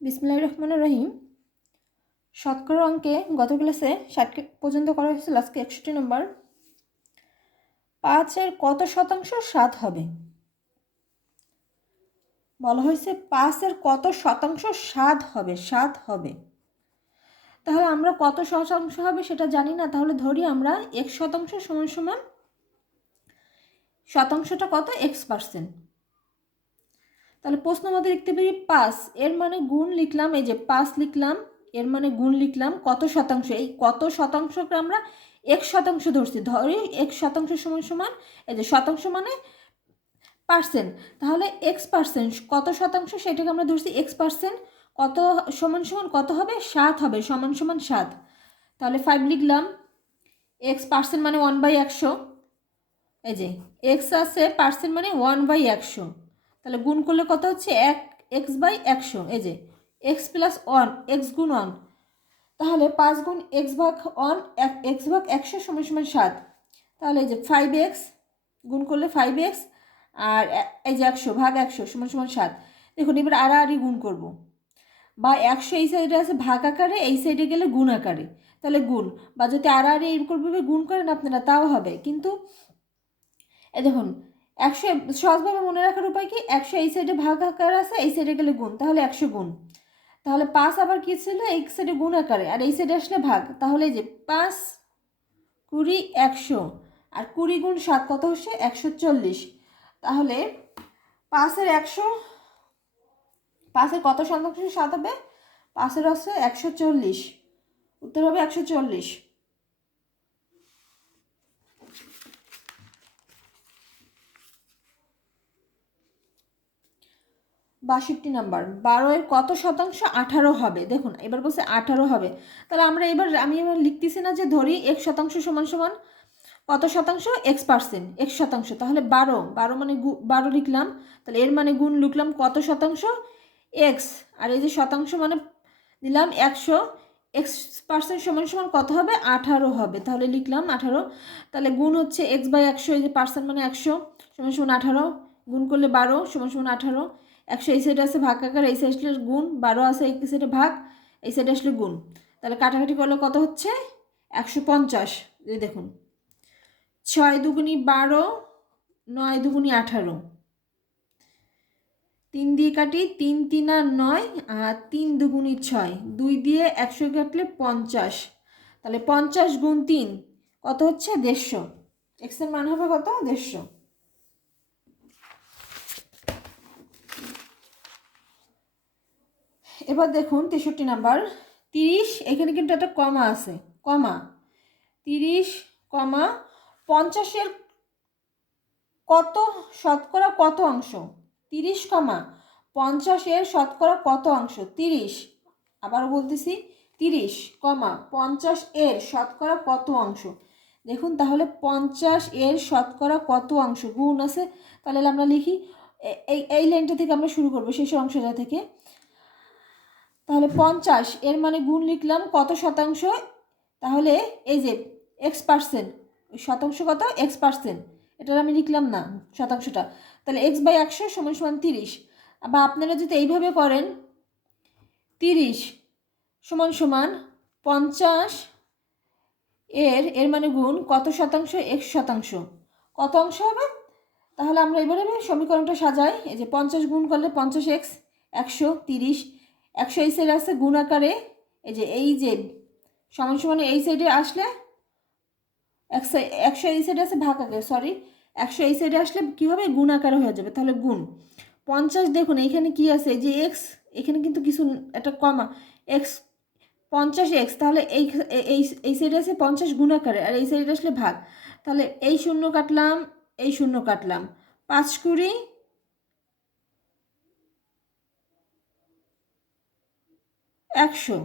বিসমিল্লাহির রহমানির রহিম। শতকরা অঙ্কে গত ক্লাসে 60 পর্যন্ত করা হয়েছিল, আজকে 61 নম্বর। 5-এর কত শতাংশ 7 হবে? বলা হয়েছে 5-এর কত শতাংশ 7 হবে, 7 হবে। তাহলে আমরা কত শতাংশ হবে সেটা জানি না, তাহলে ধরি আমরা x% সমান সমান শতাংশটা কত, x%। তাহলে প্রশ্ন মধ্যে লিখতে পারি 5, এর মানে গুণ লিখলাম, এই যে 5 লিখলাম, এর মানে গুণ লিখলাম কত শতাংশ, এই কত শতাংশকে আমরা x% ধরছি, ধরি x% সমান সমান এই যে শতাংশ মানে পার্সেন্ট, তাহলে x% কত শতাংশ সেটাকে আমরা ধরছি x%, কত সমান সমান কত হবে, 7 হবে, সমান সমান 7। তাহলে 5 লিখলাম, x% মানে 1/100, এই যে x আছে পার্সেন্ট মানে 1/100, তাহলে গুণ করলে কত হচ্ছে 1x/100, এই যে x + 1, x গুণ 1, তাহলে 5 গুণ x ভাগ 1, x ভাগ 100 সমান সমান 7। তাহলে এই যে 5x গুণ করলে 5x আর এই যে 100 ভাগ 100 সমান সমান 7। দেখুন এবার আড়াআড়ি গুণ করব, বা 100 এই সাইডে আছে ভাগ আকারে, এই সাইডে গেলে গুণ আকারে, তাহলে গুণ, বা যদি আড়াআড়ি এইভাবে গুণ করেন আপনারা তাও হবে, কিন্তু এই দেখুন 100 সহজভাবে মনে রাখার উপায় কি, 100 এই সাইডে ভাগ আকারে আছে, এই সাইডে গেলে গুণ, তাহলে 100 গুণ। তাহলে 5 আবার কি ছিল, এই সাইডে গুণ আকারে আর এই সাইডে আসলে ভাগ, তাহলে এই যে 5, 20, 100 আর 20 গুণ 7 কত হচ্ছে 140। তাহলে 5-এর 100, 5-এর কত শতাংশ 7 হবে, 5-এর হচ্ছে 140, উত্তর হবে 140। 62 নাম্বার, 12-এর কত শতাংশ 18 হবে? দেখুন এবার বলছে 18 হবে, তাহলে আমি এবার লিখতেছি না যে ধরি x% সমান সমান কত শতাংশ, x%, তাহলে 12 মানে 12 লিখলাম, তাহলে এর মানে গুণ লিখলাম কত শতাংশ, x, আর এই যে শতাংশ মানে দিলাম 100, x% সমান সমান কত হবে, 18 হবে, তাহলে লিখলাম 18। তাহলে গুণ হচ্ছে x/100, এই যে পার্সেন্ট মানে 100 সমান সমান 18, গুণ করলে 12 সমান সমান 18, 100 এই সাইডে আছে ভাগ আকার, এই সাইড আসলে গুণ, 12 আছে এই সাইডে ভাগ, এই সাইডে আসলে গুণ, তাহলে কাটাকাটি করলে কত হচ্ছে 150। এই দেখুন 6 দুগুণি 12, 9 দুগুণি 18, 3 দিয়ে কাটি, 3 3 আর 9, আর 3 দুগুণি 6, 2 দিয়ে 100 কাটলে 50, তাহলে 50 গুণ 3 কত হচ্ছে 150, এক্সের মান হবে কত 150। এবার দেখুন 63 নাম্বার, 30, এখানে কিন্তু একটা কমা আছে, কমা 30, 50-এর কত শতকরা কত অংশ, 30, 50-এর শতকরা কত অংশ, 30, আবার বলতেছি 30, 50-এর শতকরা কত অংশ। দেখুন তাহলে 50-এর শতকরা কত অংশ, গুণ আছে, তাহলে আমরা লিখি এই লাইনটা থেকে আমরা শুরু করবো, শেষের অংশটা থেকে। তাহলে 50 এর মানে গুণ লিখলাম কত শতাংশ, তাহলে এই যে x%, শতাংশ কত x%, এটা আমি লিখলাম না শতাংশটা, তাহলে x/100 সমান সমান 30, বা আপনারা যদি এইভাবে করেন 30 সমান সমান 50 এর মানে গুণ কত শতাংশ, x%, কত অংশ হবে। তাহলে আমরা এবারে সমীকরণটা সাজাই, এই যে 50 গুণ করলে 50x, 100, 30, 100 এই সাইডে আসছে গুণ আকারে, এই যে সমান সমান এই সাইডে আসলে 100 এই সাইডে আছে ভাগ আকারে, 100 এই সাইডে আসলে কী হবে, গুণ আকারে হয়ে যাবে, তাহলে গুণ 50। দেখুন এইখানে কি আছে, এই যে এক্স, এখানে কিন্তু কিছু একটা কমা, এক্স 50x, তাহলে এই সাইডে আছে 50 গুণ আকারে, আর এই সাইডে আসলে ভাগ, তাহলে এই শূন্য কাটলাম, এই শূন্য কাটলাম, 5 20 100,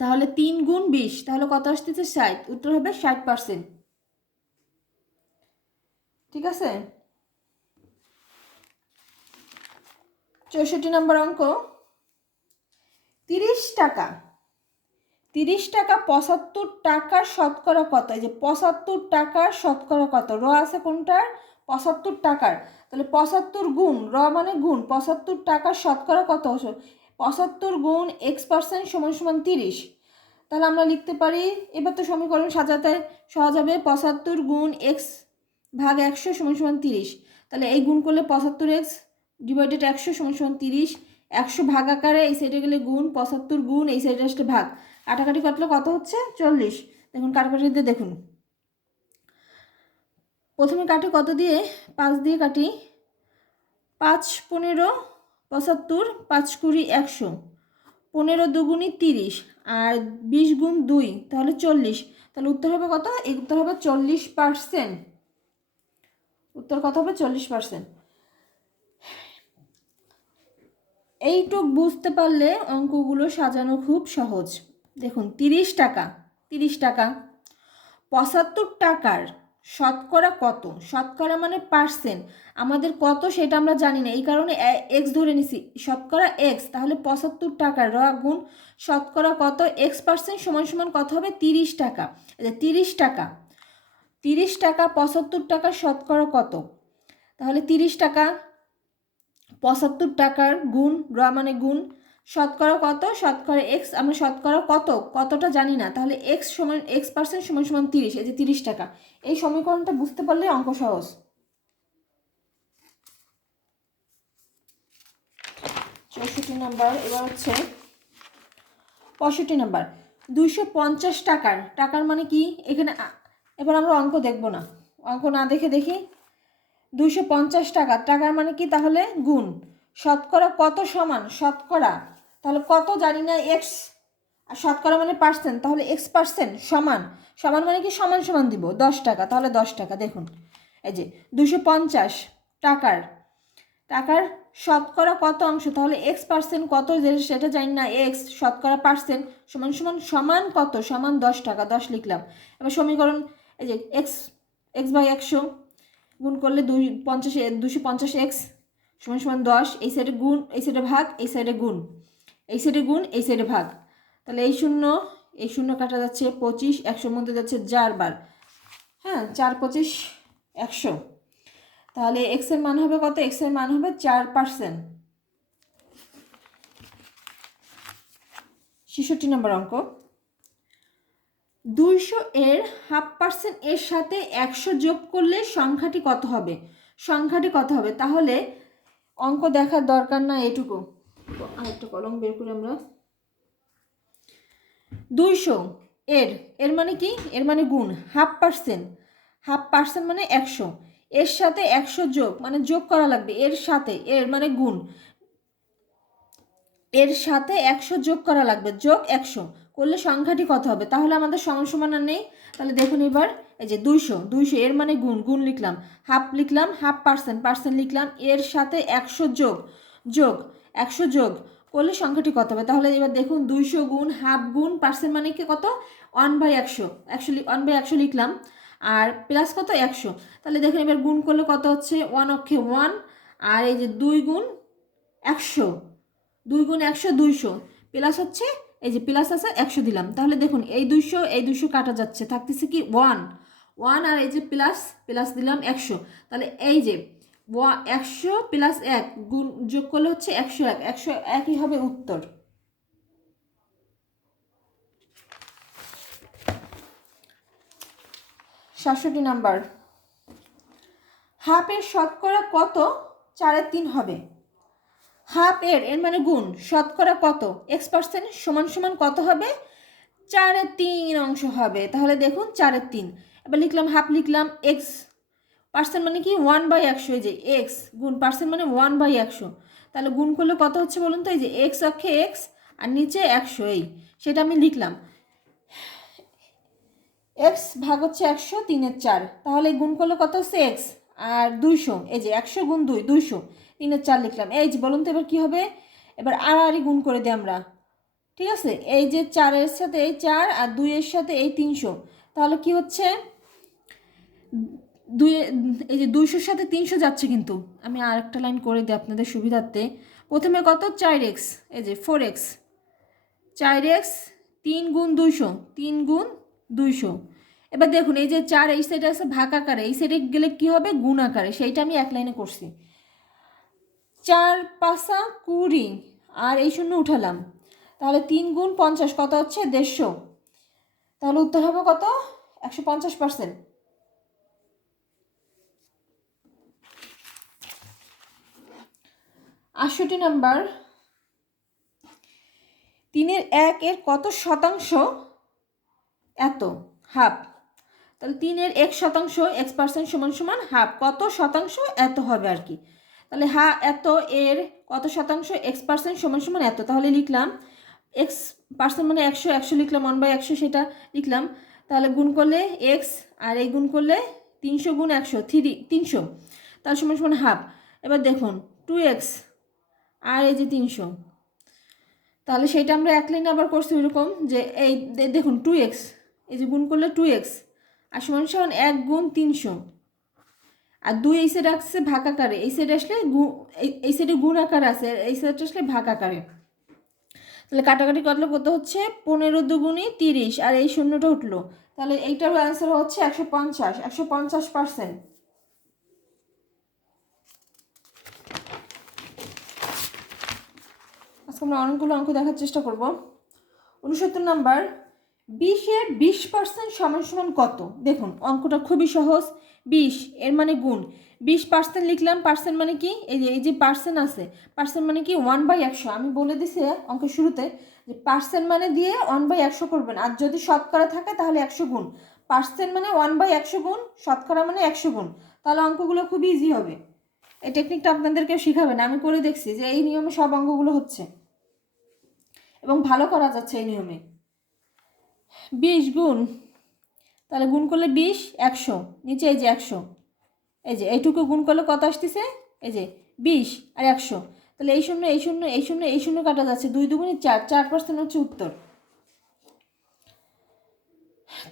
তাহলে 3 গুণ 20, তাহলে কত আসতেছে 60, উত্তর হবে 60%। ঠিক আছে। 64 নম্বর অঙ্ক, 30 টাকা 75 টাকার শতকরা কত, এই যে 75 টাকার শতকরা কত, র আছে কোনটার 75 টাকার, তাহলে 75 গুণ র মানে গুণ 75 টাকার শতকরা কত, 75 গুণ x% সমান সমান 30। তাহলে আমরা লিখতে পারি, এবার তো সমীকরণ সাজাতে সহজ হবে, 75 গুণ x ভাগ 100 সমান সমান 30। তাহলে এই গুণ করলে 75x ডিভাইডেড 100 সমান সমান 30। 100 ভাগ আকারে এই সাইডে গেলে গুণ, 75 গুণ এই সাইডে আসলে ভাগ, কাটাকাটি কাটলে কত হচ্ছে 40। দেখুন কাটাকাটিতে দেখুন, প্রথমে কাটি কত দিয়ে, 5 দিয়ে কাটি, 5 15 75, 5 20 100, 15 দুগুণি 30 আর 20 গুণ 2 তাহলে 40। তাহলে উত্তর হবে কত, এই উত্তর হবে 40%। উত্তর কত হবে 40%। এইটুক বুঝতে পারলে অঙ্কগুলো সাজানো খুব সহজ। দেখুন 30 টাকা, 30 টাকা, 75 টাকার শতকরা কত, শতকরা মানে পার্সেন্ট, আমাদের কত সেটা আমরা জানি না, এই কারণে এক্স ধরে নিছি, শতকরা এক্স, তাহলে 75 টাকার র গুণ শতকরা কত x% সমান সমান কত হবে 30 টাকা। 30 টাকা, 30 টাকা 75 টাকা শতকরা কত, তাহলে 30 টাকা 75 টাকার গুণ, র মানে গুণ, শতকরা কত, শতকরা এক্স, আমরা শতকরা কত কতটা জানি না, তাহলে এক্স সমান x% সমান সমান 30, এই যে 30 টাকা। এই সমীকরণটা বুঝতে পারলে অঙ্ক সহজ। 64 নাম্বার। এবার হচ্ছে 65 নাম্বার। 250 টাকার, টাকার মানে কি এখানে, এবার আমরা অঙ্ক দেখব না, অঙ্ক না দেখে দেখি 250 টাকা, টাকার মানে কি, তাহলে গুণ, শতকরা কত সমান, শতকরা তাহলে কত জানি না এক্স, আর শতকরা মানে পার্সেন্ট, তাহলে x% সমান, সমান মানে কি সমান সমান দিব 10 টাকা, তাহলে 10 টাকা। দেখুন এই যে 250 টাকার, টাকার শতকরা কত অংশ, তাহলে x% কত সেটা জানি না, এক্স শতকরা পার্সেন্ট সমান সমান সমান কত, সমান 10 টাকা, 10 লিখলাম। এবার সমীকরণ এই যে এক্স বাই 100 গুণ করলে 250x সমান সমান 10, এই সাইডে গুণ এই সাইডে ভাগ, এই সাইডে গুণ, এই সাইডে গুণ এই সাইডে ভাগ, তাহলে এই শূন্য কাটা যাচ্ছে 25, 100-র মধ্যে যাচ্ছে 4 বার, হ্যাঁ 4 25 100, তাহলে এক্স এর মান হবে কত, এক্স এর মান হবে 4%। 66 নম্বর অঙ্ক। 200 এর 0.5% এর সাথে 100 যোগ করলে সংখ্যাটি কত হবে, সংখ্যাটি কত হবে, তাহলে অঙ্ক দেখার দরকার না এটুকু, আরেকটা কলম বের করে আমরা 200 এর মানে কি, এর মানে গুণ, 0.5%, 0.5% মানে 100, এর সাথে 100 যোগ মানে যোগ করা লাগবে, এর সাথে, এর মানে গুণ, এর সাথে 100 যোগ করা লাগবে, যোগ 100 করলে সংখ্যাটি কত হবে, তাহলে আমাদের সমান সমান আর নেই, তাহলে দেখুন এবার এই যে 200 এর মানে গুণ, গুণ লিখলাম, হাফ লিখলাম, 0.5% পার্সেন্ট লিখলাম, এর সাথে 100 যোগ, 100 যোগ করলে সংখ্যাটি কত হবে, তাহলে এবার দেখুন 200 গুণ হাফ গুণ পার্সেন্ট মানে কি কত 1/100, 1/100 লিখলাম, আর প্লাস কত 100, তাহলে দেখুন এবার গুণ করলে কত হচ্ছে 1 অক্ষে 1, আর এই যে 2 গুণ 100, 2 গুণ 100 200, প্লাস হচ্ছে এই যে প্লাস আছে 100 দিলাম, তাহলে দেখুন এই 200 কাটা যাচ্ছে, থাকতেছে কি 1 আর এই যে প্লাস প্লাস দিলাম 100, তাহলে এই যে 100 প্লাস 1 গুণ যোগ করলে হচ্ছে 101, 101ই হবে উত্তর। সাতষট্টি নাম্বার। হাফের শতকরা কত 4/3 হবে, হাফ এর মানে গুণ, শতকরা কত x% সমান সমান কত হবে 4/3 অংশ হবে, তাহলে দেখুন 4/3, এবার লিখলাম হাফ লিখলাম, এক্স পার্সেন্ট মানে কি 1/100, এই যে এক্স গুণ পার্সেন্ট মানে 1/100, তাহলে গুণ করলে কত হচ্ছে বলুন তো, এই যে এক্স অক্ষে এক্স আর নিচে 100, এই সেটা আমি লিখলাম, এক্স ভাগ হচ্ছে 100 3-এর 4, তাহলে গুণ করলে কত হচ্ছে এক্স আর 200, এই যে 100 গুণ 2 200, 3-এর 4 লিখলাম, এই যে বলুন তো এবার কী হবে, এবার আড়াআড়ি গুণ করে দিই আমরা, ঠিক আছে, এই যে 4-এর সাথে এই 4 আর 2-এর সাথে এই 300, তাহলে কি হচ্ছে এই যে 200-র সাথে 300 যাচ্ছে, কিন্তু আমি আরেকটা লাইন করে দিই আপনাদের সুবিধার্থে, প্রথমে কত 4x, এই যে 4x, 4x 3 গুণ 200, 3 গুণ 200, এবার দেখুন এই যে 4 এই সাইডে আছে ভাগ আকারে, এই সাইডে গেলে কি হবে গুণ আকারে, সেইটা আমি এক লাইনে করছি, 4 5 20 আর এই শূন্য উঠালাম, তাহলে 3 গুণ 50 কত হচ্ছে 150। তাহলে উত্তর হবে কত 150%। 68 নাম্বার, 3/1 কত শতাংশ এত, হাফ। তাহলে 3/1 x% সমান সমান হাফ, কত শতাংশ এত হবে আর কি। তাহলে এত এর কত শতাংশ x% সমান সমান এত, তাহলে লিখলাম x% মানে 100, 100 লিখলাম, 1/100 সেটা লিখলাম। তাহলে গুণ করলে x আর এই গুণ করলে 300 গুণ 100 300, তাহলে সমান সমান হাফ। এবার দেখুন 2x আর এই যে 300, তাহলে সেটা আমরা এক লাইনে আবার করছি ওইরকম যে এই দেখুন 2x, এই যে গুণ করলে 2x আর সমান সমান 1 গুণ 300, আর 2 এই সাইডে আসছে ভাগ আকারে, এই সাইডে আসলে এই সাইডে গুণ আকারে আছে, এই সাইডে আসলে ভাগ আকারে। তাহলে কাটাকাটি করলে কত হচ্ছে 15 দুগুণী 30, আর এই শূন্যটা উঠলো, তাহলে এইটারও অ্যান্সার হচ্ছে 150%। আজকে আমরা অনেকগুলো অঙ্ক দেখার চেষ্টা করব। 69 নাম্বার, 20-এর 20% সমান সমান কত। দেখুন অঙ্কটা খুবই সহজ। 20 এর মানে গুণ, 20% লিখলাম, পার্সেন্ট মানে কি এই যে পার্সেন্ট আছে, পার্সেন্ট মানে কি 1/100। আমি বলে দিছি অঙ্কের শুরুতে যে পার্সেন্ট মানে দিয়ে 1/100 করবেন, আর যদি শতকরা থাকে তাহলে 100 গুণ। পার্সেন্ট মানে 1/100 গুণ, শতকরা মানে 100 গুণ, তাহলে অঙ্কগুলো খুব ইজি হবে। এই টেকনিকটা আপনাদেরকে শিখাবেন, আমি করে দেখছি যে এই নিয়মে সব অঙ্কগুলো হচ্ছে এবং ভালো করা যাচ্ছে এই নিয়মে। 20 গুণ, তাহলে গুণ করলে 20, 100, নিচে এই যে 100, এই যে এইটুকু গুণ করলে কত আসতেছে এই যে 20 আর 100, তাহলে এই শূন্য এই শূন্য এই শূন্য এই শূন্য কাটা যাচ্ছে, 2 দুগুণে 4, 4% হচ্ছে উত্তর।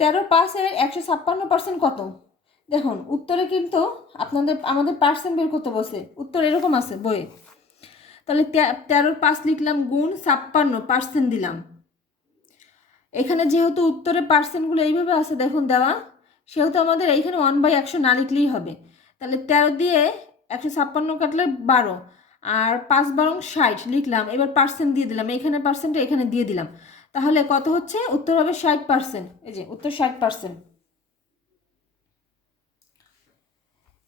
13/5-এর 156% কত। দেখুন উত্তরে কিন্তু আমাদের পার্সেন্ট বের করতে বসে, উত্তর এরকম আছে বইয়ে। তাহলে 13/5 লিখলাম, গুণ 56% দিলাম। এখানে যেহেতু উত্তরে পার্সেন্টগুলো এইভাবে আছে দেখুন দেওয়া, সেহেতু আমাদের এইখানে 1/100 না লিখলেই হবে। তাহলে 13 দিয়ে 156 কাটলে 12, আর 5 বারং 60 লিখলাম, এবার পার্সেন্ট দিয়ে দিলাম, এখানে পার্সেন্টটা এখানে দিয়ে দিলাম, তাহলে কত হচ্ছে উত্তর হবে 60%। এই যে উত্তর 60%।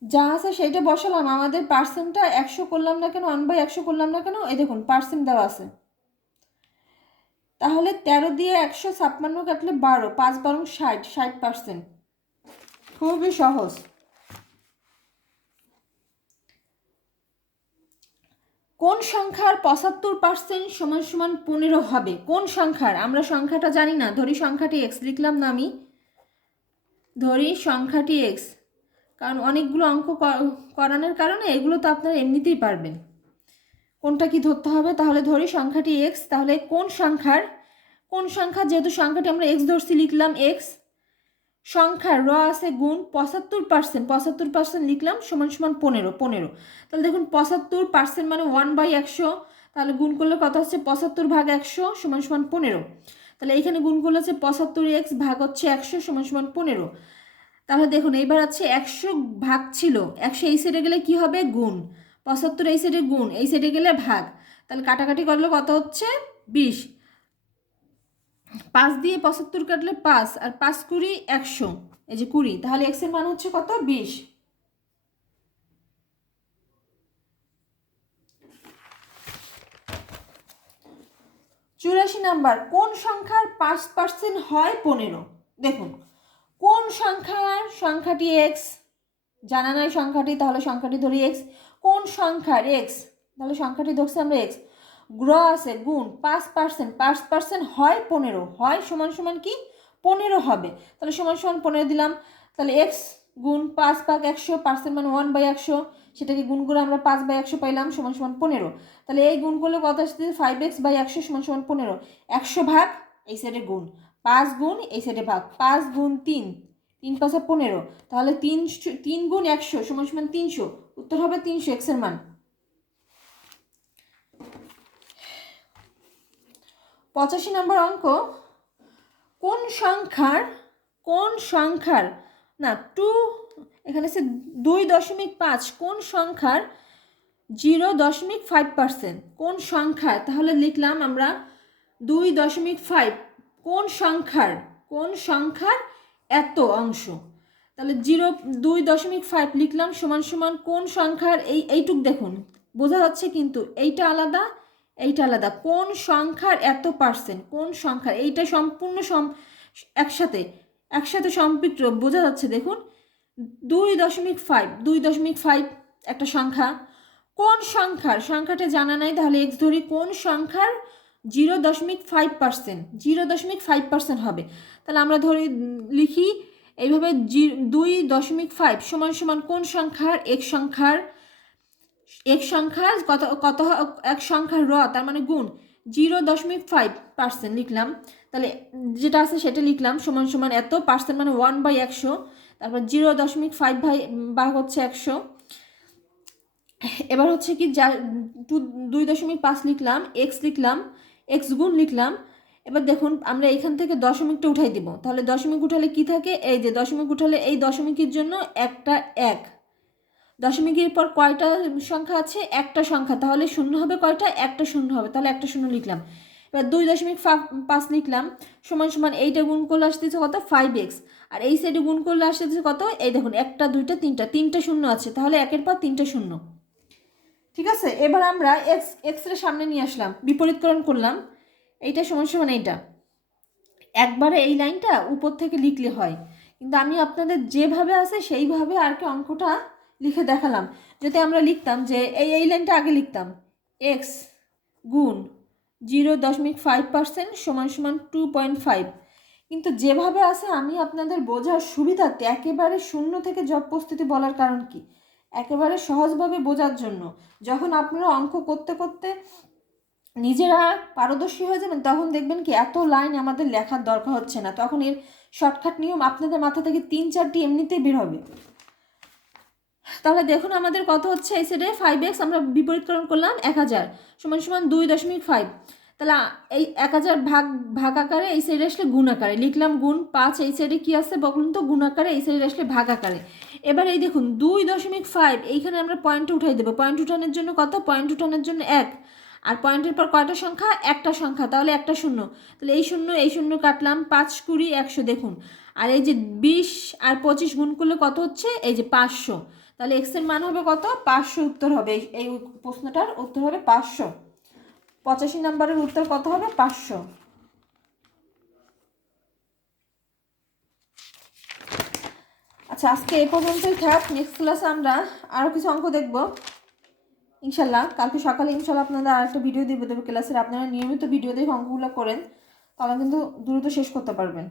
যা আছে সেইটা বসালাম, আমাদের পার্সেন্টটা 100 করলাম না কেন, 1/100 করলাম না কেন, এই দেখুন পার্সেন্ট দেওয়া আছে। তাহলে 13 দিয়ে 156 কাটলে 12, 5 বারং 60, 60%। খুবই সহজ। কোন সংখ্যার 75% সমান সমান 15 হবে। কোন সংখ্যার, আমরা সংখ্যাটা জানি না, ধরি সংখ্যাটি x লিখলাম না, আমি ধরি সংখ্যাটি x, কারণ অনেকগুলো অঙ্ক করানোর কারণে এগুলো তো আপনারা এমনিতেই পারবেন কোনটা কি ধরতে হবে। তাহলে ধরি সংখ্যাটি x, তাহলে কোন সংখ্যা যেহেতু সংখ্যাটি আমরা x ধরছি লিখলাম x, সংখ্যার র আছে গুণ 75% লিখলাম সমান সমান 15। তাহলে দেখুন 75% মানে 1/100, তাহলে গুণ করলে কত হচ্ছে 75 ভাগ 100 সমান সমান 15। তাহলে এখানে গুণ করলে হচ্ছে 75x ভাগ হচ্ছে 100 সমান সমান 15। তাহলে দেখুন এইবার আছে 100 ভাগ ছিল, 100 এই সাইডে গেলে কি হবে গুণ, 75 এই সাইডে গুণ, এই সাইডে গেলে ভাগ, তাহলে কাটাকাটি করলে কত হচ্ছে 20। 5 দিয়ে 75 কাটলে 5, আর 5 কুড়ি 100, এই যে 20, তাহলে x এর মান হচ্ছে কত 20। 84 নাম্বার, কোন সংখ্যার 5% হয় 15। দেখুন কোন সংখ্যাটি x, জানা নাই সংখ্যাটি, তাহলে সংখ্যাটি ধরি x। কোন সংখ্যার x, তাহলে সংখ্যাটি ধরছি আমরা x, গ্র আছে গুণ 5% হয় 15, হয় সমান সমান কি 15 হবে, তাহলে সমান সমান 15 দিলাম। তাহলে x গুণ 5 ভাগ 100, মানে 1/100, সেটাকে গুণ করে আমরা 5/100 পাইলাম সমান সমান 15। তাহলে এই গুণ করলে কত আসছে 5x/100 সমান সমান 15। 100 ভাগ এই সাইডে গুণ, 5 গুণ এই সাইডে ভাগ, 5 গুণ 3, 3 5 15, তাহলে 3 গুণ 100 সমান সমান 300, উত্তর হবে 300 x এর মান। 85 নম্বর অঙ্ক, কোন সংখ্যার না 2, এখানে আছে 2.5, কোন সংখ্যার 0.5%। কোন সংখ্যার? তাহলে লিখলাম আমরা 2.5। কোন সংখ্যার এত অংশ? তাহলে 2.5 লিখলাম সমান সমান কোন সংখ্যার এইটুক দেখুন বোঝা যাচ্ছে, কিন্তু এইটা আলাদা এইটা আলাদা। কোন সংখ্যার এত পার্সেন্ট, কোন সংখ্যার, এইটা সম্পূর্ণ একসাথে সম্পৃক্ত বোঝা যাচ্ছে। দেখুন 2.5 একটা সংখ্যা। কোন সংখ্যাটা জানা নাই, তাহলে এক্স ধরি। কোন সংখ্যার 0.5% হবে। তাহলে আমরা ধরি লিখি এইভাবে 2.5 সমান সমান কোন সংখ্যার? এক সংখ্যার কত এক সংখ্যার তার মানে গুণ 0.5% লিখলাম। তাহলে যেটা আছে সেটা লিখলাম সমান সমান এত, পার্সেন্ট মানে 1/100, তারপর 0.5 ভাগ হচ্ছে 100। এবার হচ্ছে কি 2.5 লিখলাম, এক্স গুণ লিখলাম। এবার দেখুন আমরা এখান থেকে দশমিকটা উঠাই দিব। তাহলে দশমিক উঠালে কি থাকে? এই যে দশমিক উঠালে এই দশমিকের জন্য একটা 1, দশমিকের পর কয়টা সংখ্যা আছে? একটা সংখ্যা, তাহলে শূন্য হবে কয়টা? একটা শূন্য হবে, তাহলে একটা শূন্য লিখলাম। এবার 2.5 লিখলাম সমান সমান এইটা গুণ করলে আসতেছে কত? 5x, আর এই সাইডে গুণ করলে আসতেছে কত? এই দেখুন একটা দুইটা তিনটা শূন্য আছে, তাহলে একের পর তিনটা শূন্য। ঠিক আছে, এবার আমরা এক্স এর সামনে নিয়ে আসলাম, বিপরীতকরণ করলাম। এইটা সমান সমান এইটা, একবারে এই লাইনটা উপর থেকে লিখলে হয়, কিন্তু আমি আপনাদের যেভাবে আছে সেইভাবে আর কি অঙ্কটা লিখে দেখালাম। যাতে আমরা লিখতাম যে এই লাইনটা আগে লিখতাম, এক্স গুণ 0.5% সমান সমান 2.5, কিন্তু যেভাবে আছে আমি আপনাদের বোঝার সুবিধার্থে একেবারে শূন্য থেকে জব প্রস্তুতি বলার কারণ কি? একেবারে সহজভাবে বোঝার জন্য। যখন আপনারা অঙ্ক করতে করতে নিজেরা পারদর্শী হয়ে যাবেন তখন দেখবেন কি এত লাইন আমাদের লেখার দরকার হচ্ছে না, তখন এর শর্টকাট নিয়ম আপনাদের মাথা থেকে 3-4টি এমনিতেই বের হবে। তাহলে দেখুন আমাদের কত হচ্ছে, এই সাইডে 5x আমরা বিপরীতকরণ করলাম 1000 সমান সমান 2.5। তাহলে এই 1000 ভাগ আকারে এই সাইডে আসলে গুণ আকারে লিখলাম, গুণ 5। এই সাইডে কি আছে বলুন তো? গুণ আকারে। এই সাইডে আসলে ভাগ আকারে। এবার এই দেখুন 2.5 এইখানে আমরা পয়েন্ট উঠাই দেবো। পয়েন্ট উঠানোর জন্য কত? পয়েন্ট উঠানোর জন্য 1, আর পয়েন্টের পর কয়টা সংখ্যা? একটা সংখ্যা, তাহলে একটা শূন্য। তাহলে এই শূন্য কাটলাম, 5 20 100 দেখুন। আর এই যে 20 আর 25 গুণ করলে কত হচ্ছে? এই যে 500। তাহলে এক্স এর মান হবে কত? 500 উত্তর হবে। এই প্রশ্নটার উত্তর হবে 500। 85 নম্বরের উত্তর কত হবে? 500। আচ্ছা, আজকে এই পর্যন্তই থাক। নেক্সট ক্লাসে আমরা আরও কিছু অঙ্ক দেখব ইনশাল্লাহ। কালকে সকালে ইনশাল্লাহ আপনাদের আরেকটা ভিডিও দেবো ক্লাসের। আপনারা নিয়মিত ভিডিও দেখে অঙ্কগুলো করেন, তাহলে কিন্তু দ্রুত শেষ করতে পারবেন।